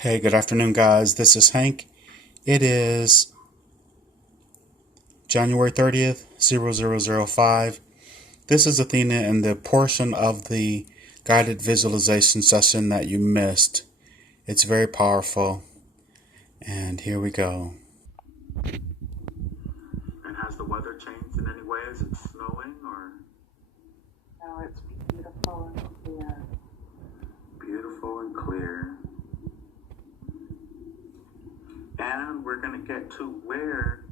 Hey, good afternoon, guys. This is Hank. It is January 30th, 0005. This is Athena and the portion of the guided visualization session that you missed. It's very powerful. And here we go. And has the weather changed in any way? Is it snowing or? No, it's beautiful and clear. Beautiful and clear. And we're going to get to where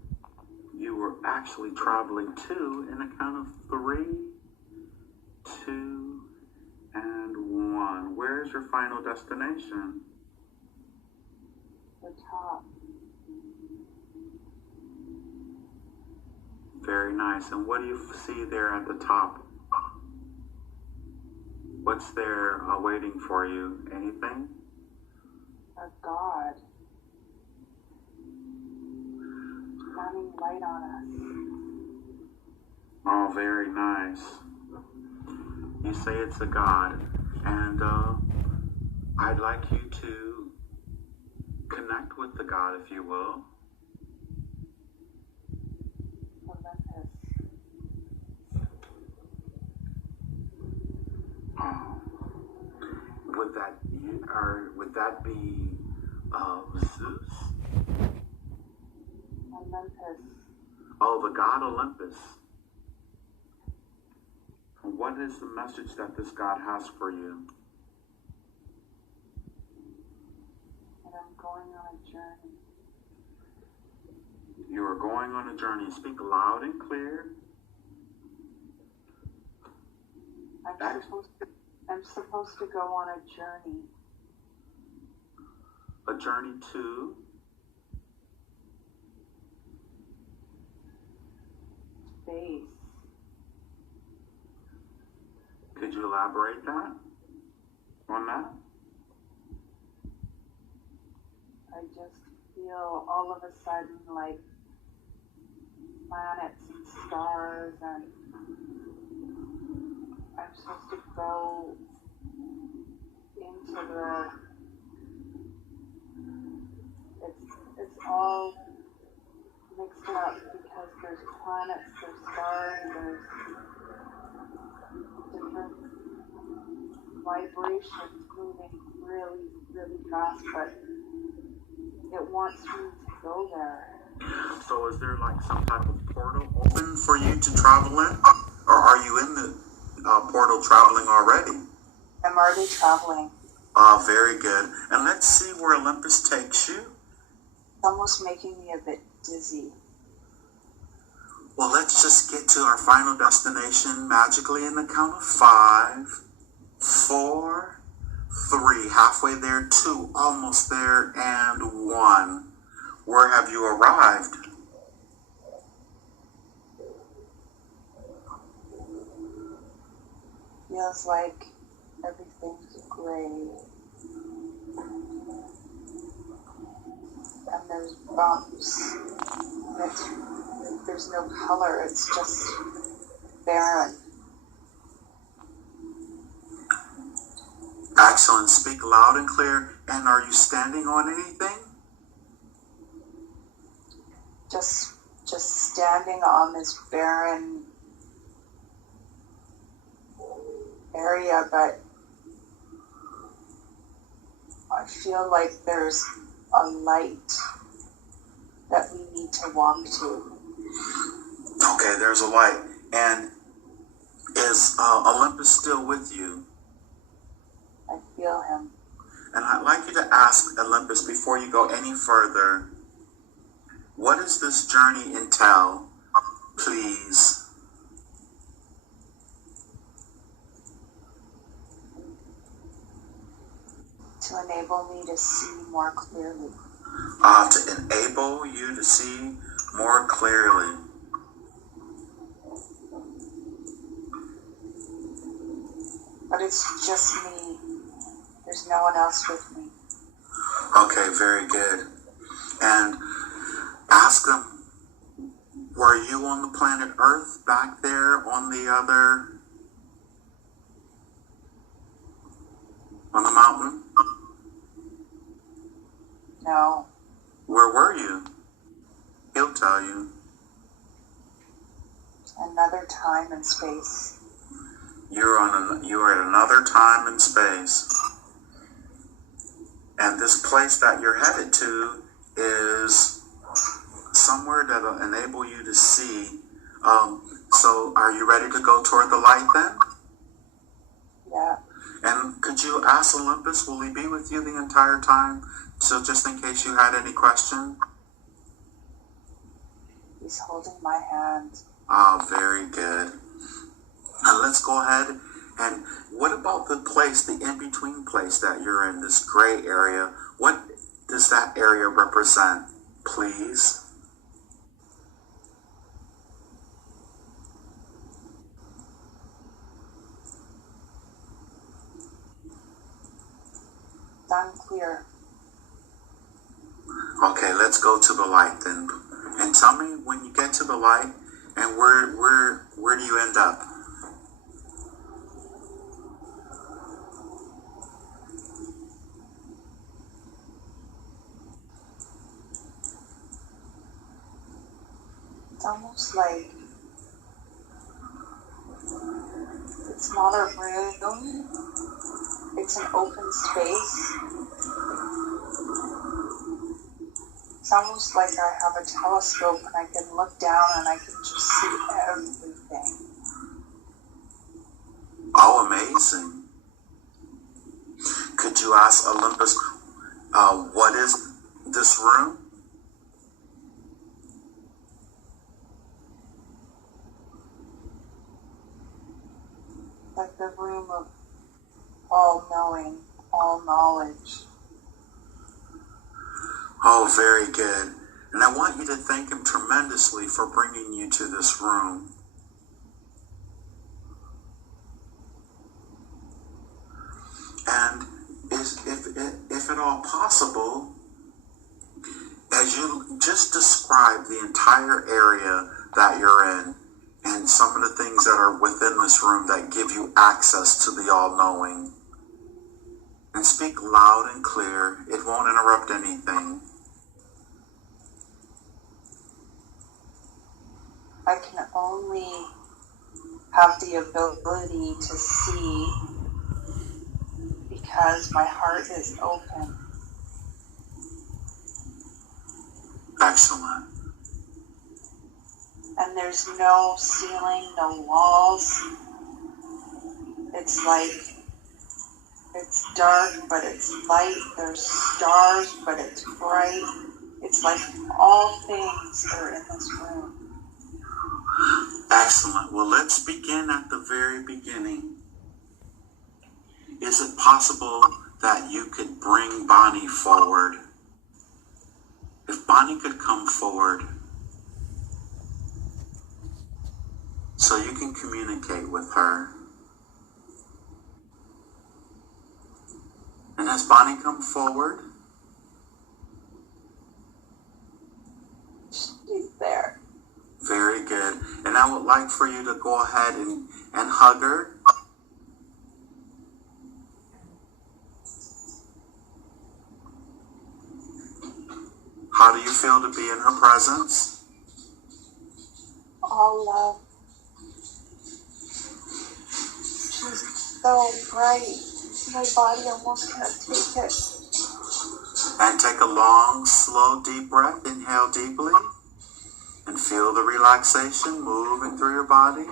you were actually traveling to in a count of 3, 2, and 1. Where's your final destination? The top. Very nice. And what do you see there at the top? What's there waiting for you? Anything? A God. Shining light on us. Oh, very nice. You say it's a God, and I'd like you to connect with the God, if you will. Olympus. Would that be Zeus? Olympus. Oh, the God Olympus. What is the message that this God has for you? And I'm going on a journey. You are going on a journey. Speak loud and clear. I'm supposed to go on a journey. A journey to? Space. Could you elaborate on that? I just feel all of a sudden like planets and stars, and I'm supposed to go into it's all mixed up because there's planets, there's stars, there's different vibrations moving really, really fast, but it wants me to go there. So is there like some type of portal open for you to travel in? Or are you in the portal traveling already? I'm already traveling. Very good. And let's see where Olympus takes you. It's almost making me a bit dizzy. Well, let's just get to our final destination magically in the count of 5, 4, 3, halfway there, 2, almost there, and 1. Where have you arrived? Feels like everything's gray. And there's bumps. There's no color, it's just barren. Excellent. Speak loud and clear. And are you standing on anything? Just standing on this barren area, but I feel like there's a light that we need to walk to. Okay, there's a light. And is Olympus still with you? I feel him. And I'd like you to ask Olympus before you go any further, what does this journey entail, please? To enable me to see more clearly. To enable you to see more clearly. But it's just me. There's no one else with me. Okay, very good. And ask them, were you on the planet Earth back there on the mountain? No. Where were you? He'll tell you. Another time and space. You are at another time and space. And this place that you're headed to is somewhere that'll enable you to see. So are you ready to go toward the light then? Yeah. And could you ask Olympus, will he be with you the entire time? So just in case you had any question. He's holding my hand. Oh, very good. And let's go ahead. And what about the place, the in-between place that you're in, this gray area? What does that area represent, please? It's unclear. Okay, let's go to the light then. And tell me when you get to the light, and where do you end up? It's almost like it's not a room. It's an open space. It's almost like I have a telescope and I can look down and I can just see everything. Oh, amazing. Could you ask Olympus, what is this room? Like the room of all knowing, all knowledge. Oh, very good. And I want you to thank him tremendously for bringing you to this room. And if at all possible, as you just describe the entire area that you're in and some of the things that are within this room that give you access to the all-knowing, and speak loud and clear, it won't interrupt anything. I can only have the ability to see because my heart is open. Excellent. And there's no ceiling, no walls. It's like, it's dark, but it's light. There's stars, but it's bright. It's like all things are in this room. Excellent. Well, let's begin at the very beginning. Is it possible that you could bring Bonnie forward? If Bonnie could come forward so you can communicate with her. And has Bonnie come forward? She's there. Very good. And I would like for you to go ahead and hug her. How do you feel to be in her presence? All love. She's so bright. My body almost can't take it. And take a long, slow, deep breath. Inhale deeply. And feel the relaxation moving through your body.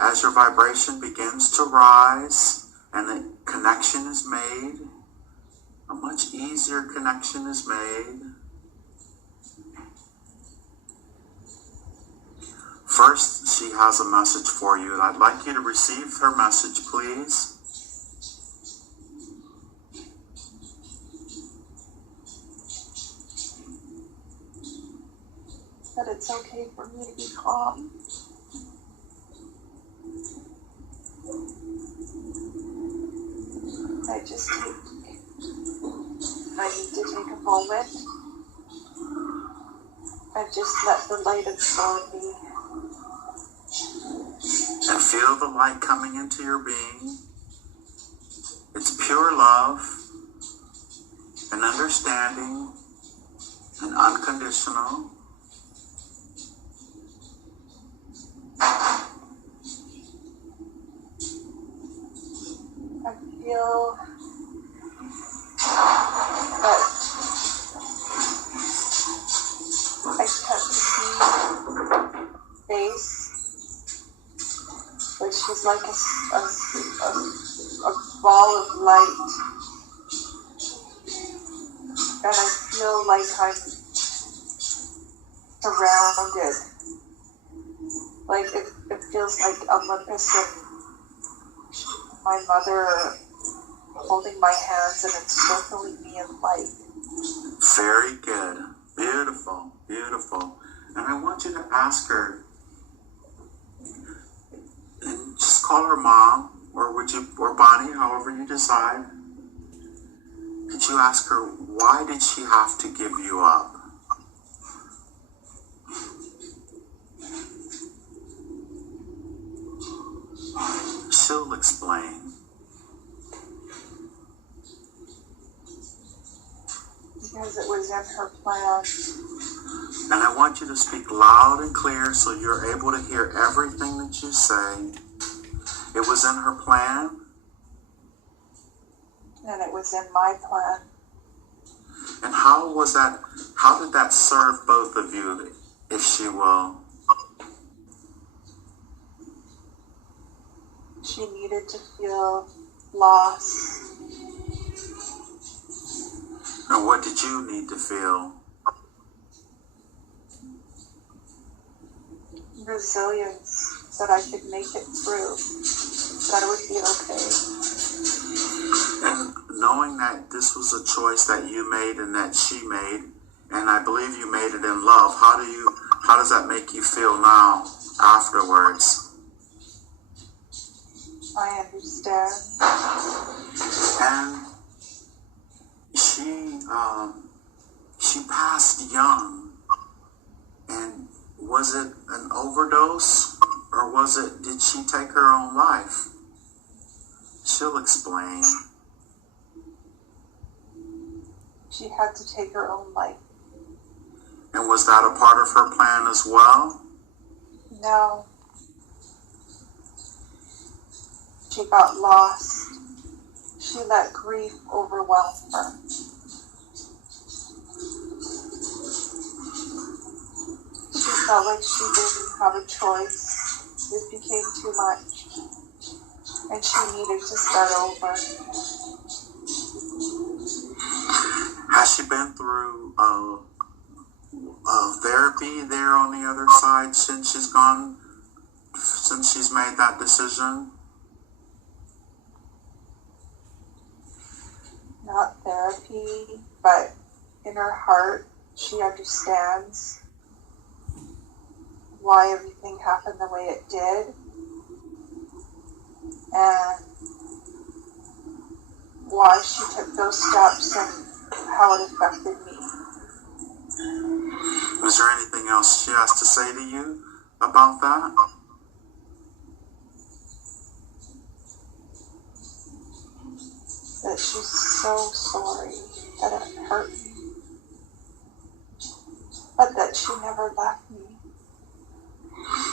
As your vibration begins to rise and the connection is made, a much easier connection is made. First, she has a message for you, and I'd like you to receive her message, please. That it's okay for me to be calm. I need to take a moment and just let the light absorb me. And feel the light coming into your being. It's pure love. And understanding and unconditional. I feel that I can't see face, but she's like a ball of light, and I feel like I'm surrounded. Like it feels like Olympus and my mother holding my hands, and it's circling me in light. Very good. Beautiful, beautiful. And I want you to ask her, and just call her mom, or Bonnie, however you decide. Could you ask her, why did she have to give you up? She'll explain. Because it was in her plan. And I want you to speak loud and clear so you're able to hear everything that you say. It was in her plan. And it was in my plan. And how did that serve both of you, if she will? She needed to feel lost. And what did you need to feel? Resilience, that I could make it through, that it would be okay. And knowing that this was a choice that you made and that she made, and I believe you made it in love, how does that make you feel now afterwards? I understand. And she passed young. And was it an overdose, or did she take her own life? She'll explain. She had to take her own life. And was that a part of her plan as well? No. She got lost. She let grief overwhelm her. She felt like she didn't have a choice. It became too much. And she needed to start over. Has she been through therapy there on the other side since she's made that decision? Not therapy, but in her heart, she understands why everything happened the way it did, and why she took those steps and how it affected me. Is there anything else she has to say to you about that? That she's so sorry that it hurt me, but that she never left me.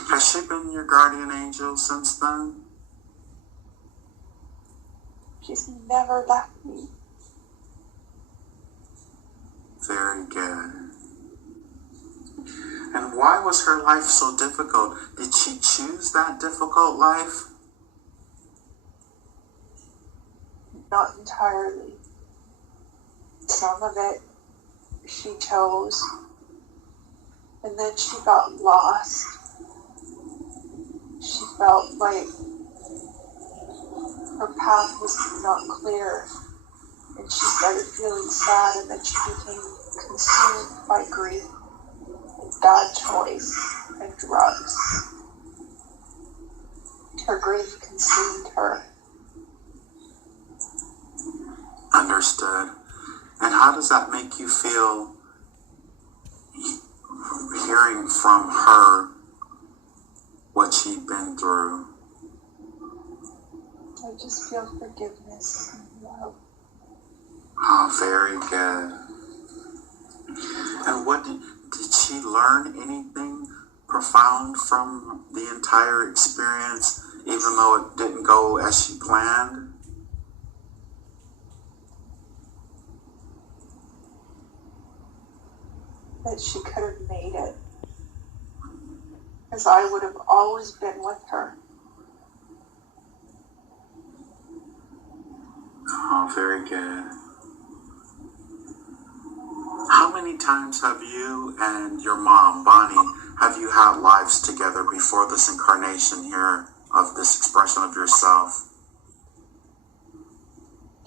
Has she been your guardian angel since then? She's never left me. Very good. And why was her life so difficult? Did she choose that difficult life? Not entirely. Some of it she chose, and then she got lost. She felt like her path was not clear, and she started feeling sad, and then she became consumed by grief and bad choice and drugs. Her grief consumed her. Understood. And how does that make you feel hearing from her what she'd been through? I just feel forgiveness and love. Oh, very good. Did she learn anything profound from the entire experience, even though it didn't go as she planned? That she could have made it. Because I would have always been with her. Oh, very good. How many times have you and your mom, Bonnie, have you had lives together before this incarnation here of this expression of yourself?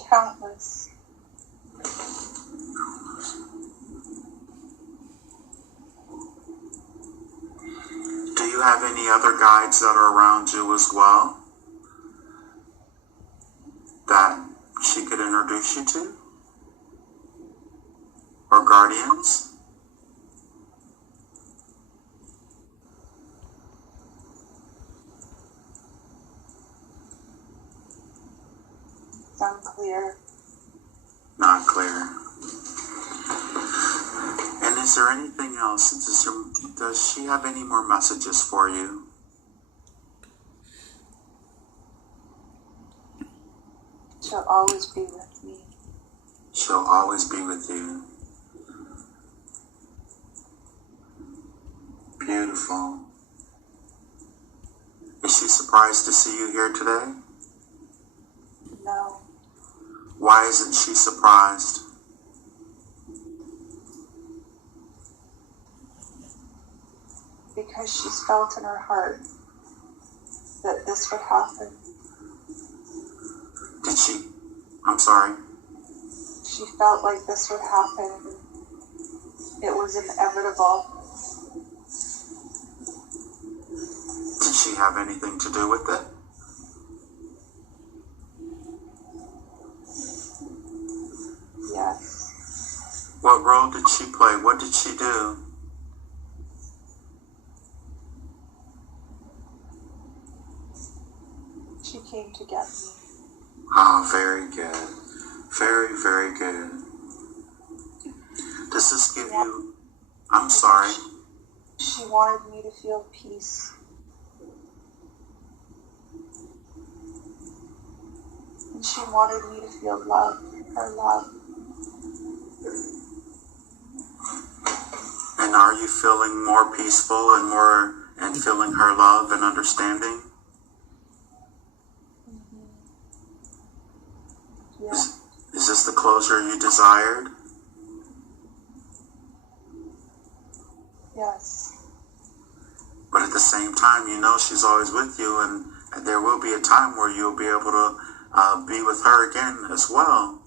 Countless. Do you have any other guides that are around you as well that she could introduce you to? Or guardians? It's unclear. Not clear. And is there anything else? Does she have any more messages for you? She'll always be with me. She'll always be with you. Beautiful. Is she surprised to see you here today? No. Why isn't she surprised? Because she's felt in her heart that this would happen. Did she? I'm sorry. She felt like this would happen. It was inevitable. Did she have anything to do with it? Yes. What role did she play? What did she do? She came to get me. Ah, very good. Very, very good. Does this give you... I'm sorry. She wanted me to feel peace. And she wanted me to feel love, her love. And are you feeling more peaceful and feeling her love and understanding? Mm-hmm. Yeah. Is this the closure you desired? Yes. But at the same time, you know she's always with you, and there will be a time where you'll be able to be with her again as well.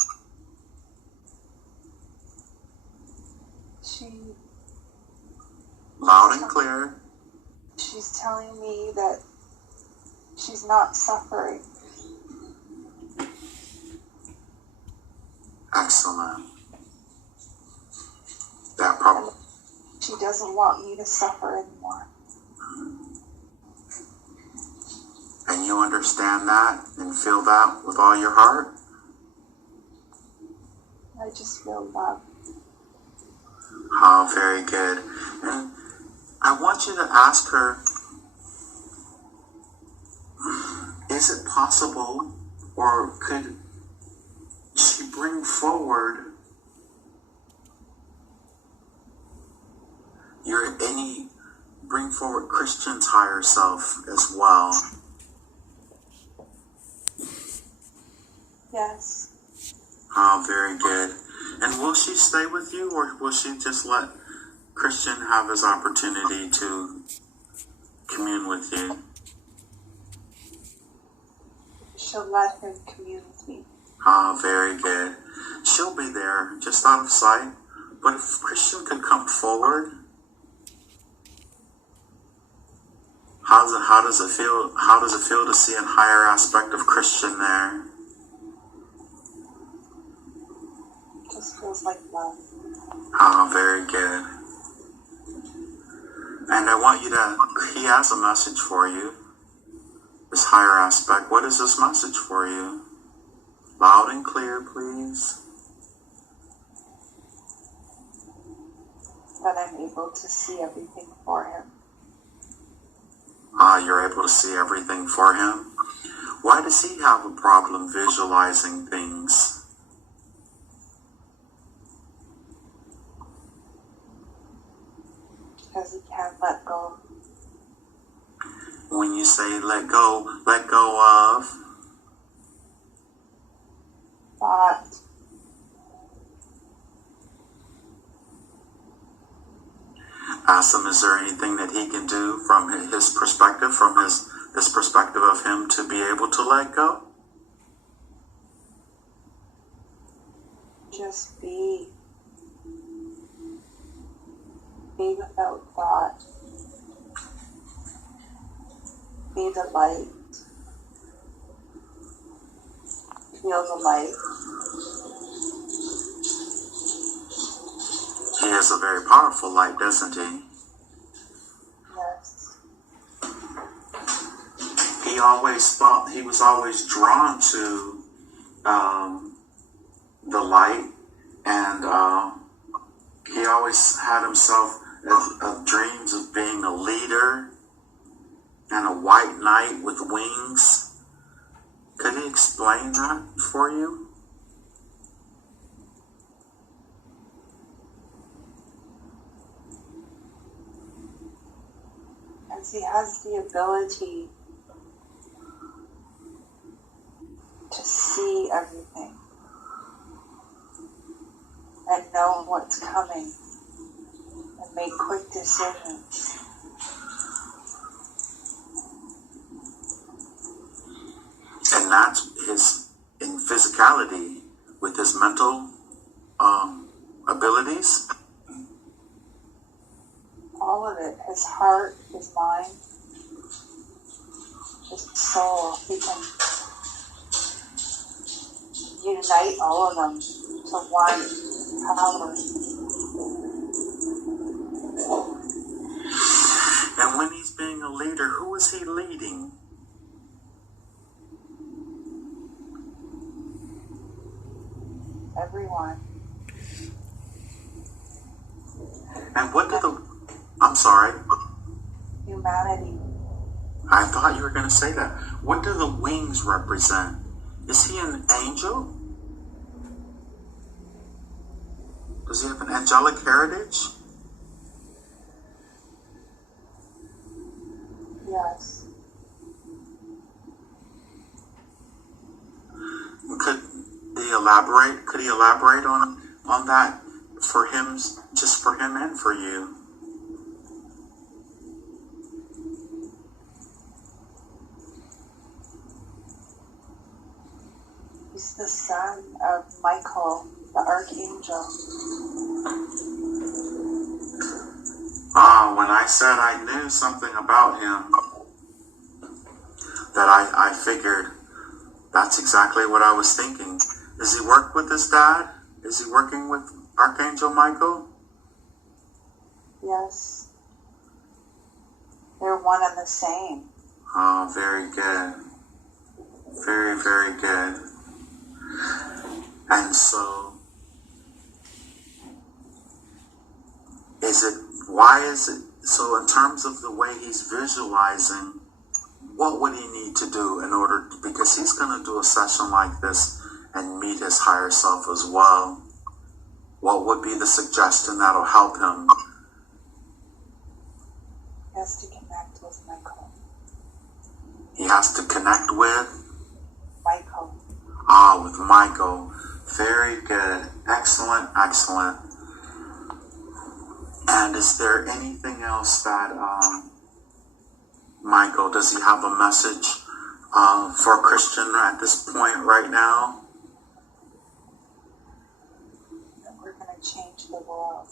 Loud and clear. She's telling me that she's not suffering. Excellent. That problem. She doesn't want me to suffer anymore. And you understand that and feel that with all your heart? I just feel love. Oh, very good. And I want you to ask her, is it possible, or could she bring forward bring forward Christian's higher self as well? Yes. Oh, very good. And will she stay with you, or will she just let Christian have his opportunity to commune with you? She'll let him commune with me. Oh, very good. She'll be there, just out of sight. But if Christian could come forward, how does it feel? How does it feel to see a higher aspect of Christian there? It just feels like love. Oh, very good. And I want you he has a message for you. This higher aspect. What is this message for you? Loud and clear, please. That able to see everything for him. You're able to see everything for him? Why does he have a problem visualizing things? Because he can't let go. When you say let go of? Thought. Ask him, is there anything that he can do from his perspective, from this perspective of him to be able to let go? Just be. Be without thought. Be the light. Feel the light. He has a very powerful light, doesn't he? Yes. He always thought he was always drawn to the light, and he always had himself of dreams of being a leader and a white knight with wings. Could he explain that for you? As he has the ability to see everything and know what's coming and make quick decisions. And that's in physicality, with his mental abilities. All of it, his heart, his mind, his soul, he can unite all of them to one power. And when he's being a leader, who is he leading? Everyone. And what did I'm sorry. Humanity. I thought you were going to say that. What do the wings represent? Is he an angel? Does he have an angelic heritage? Yes. Could he elaborate on that for him, just for him and for you? He's the son of Michael, the archangel. When I said I knew something about him, that I figured that's exactly what I was thinking. Does he work with his dad? Is he working with Archangel Michael? Yes. They're one and the same. Oh, very good. Very, very good. And so, so in terms of the way he's visualizing, what would he need to do because he's going to do a session like this and meet his higher self as well. What would be the suggestion that'll help him? He has to connect with Michael. He has to connect with? Michael. With Michael. Very good. Excellent, excellent. And is there anything else that, Michael, does he have a message for Christian at this point right now? We're going to change the world.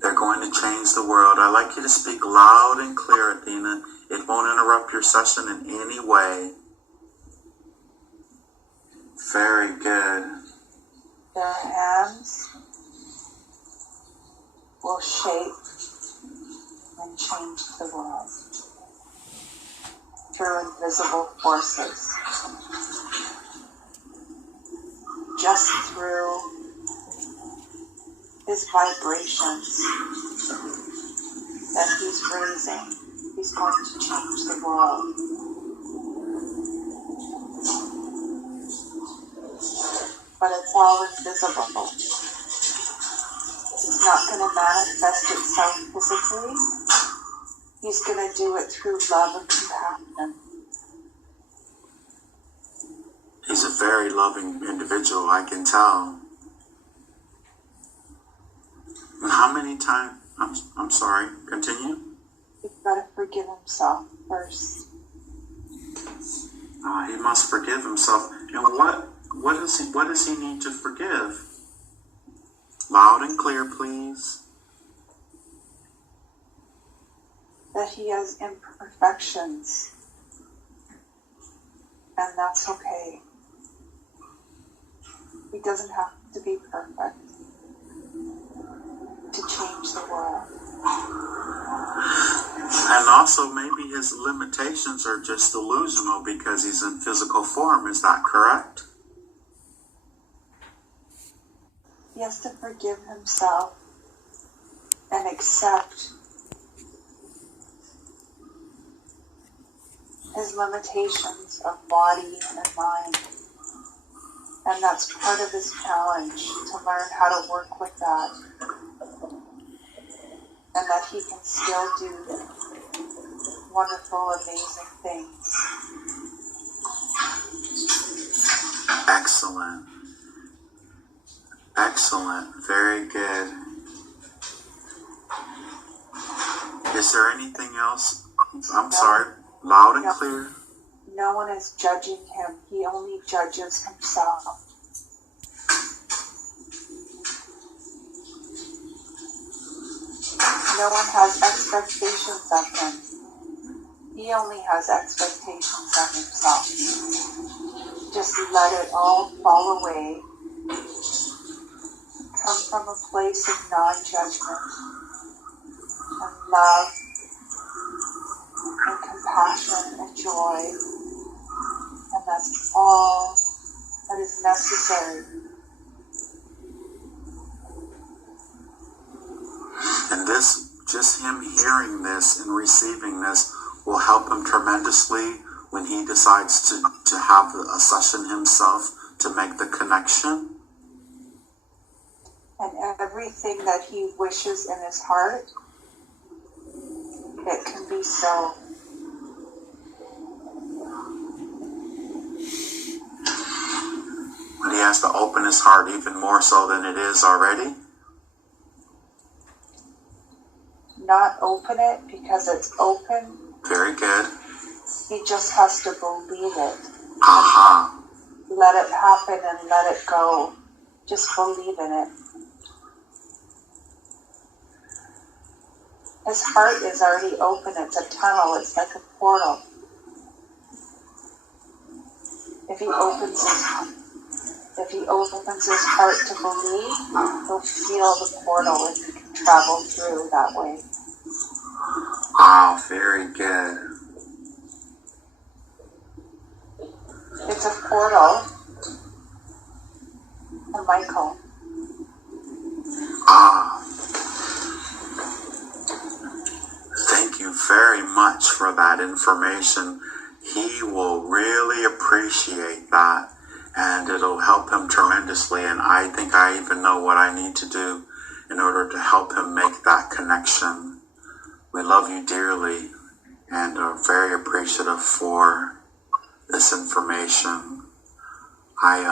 They're going to change the world. I'd like you to speak loud and clear, Athena. It won't interrupt your session in any way. Very good. Their hands will shape and change the world through invisible forces. Just through his his vibrations that he's raising, he's going to change the world. But it's all invisible. It's not going to manifest itself physically. He's going to do it through love and compassion. He's a very loving individual, I can tell. And how many times, I'm sorry, continue? He's got to forgive himself first. He must forgive himself. And what does he need to forgive? Loud and clear, please. That he has imperfections. And that's okay. He doesn't have to be perfect to change the world. And also maybe his limitations are just delusional because he's in physical form. Is that correct? He has to forgive himself and accept his limitations of body and mind. And that's part of his challenge, to learn how to work with that. And that he can still do wonderful, amazing things. Excellent. Excellent. Very good. Is there anything else? I'm sorry. Loud and clear. No one is judging him. He only judges himself. No one has expectations of him. He only has expectations of himself. Just let it all fall away. Come from a place of non-judgment and love and compassion and joy. And that's all that is necessary. And this, just him hearing this and receiving this, will help him tremendously when he decides to have a session himself to make the connection. And everything that he wishes in his heart, it can be so. But he has to open his heart even more so than it is already. Not open it because it's open. Very good. He just has to believe it. Aha. Let it happen and let it go. Just believe in it. His heart is already open. It's a tunnel. It's like a portal. If he opens his heart to believe, he'll feel the portal and he can travel through that way. Wow, very good. It's a portal. And Michael. Thank you very much for that information. He will really appreciate that, and it'll help him tremendously. And I think I even know what I need to do in order to help him make that connection. We love you dearly and are very appreciative for this information. I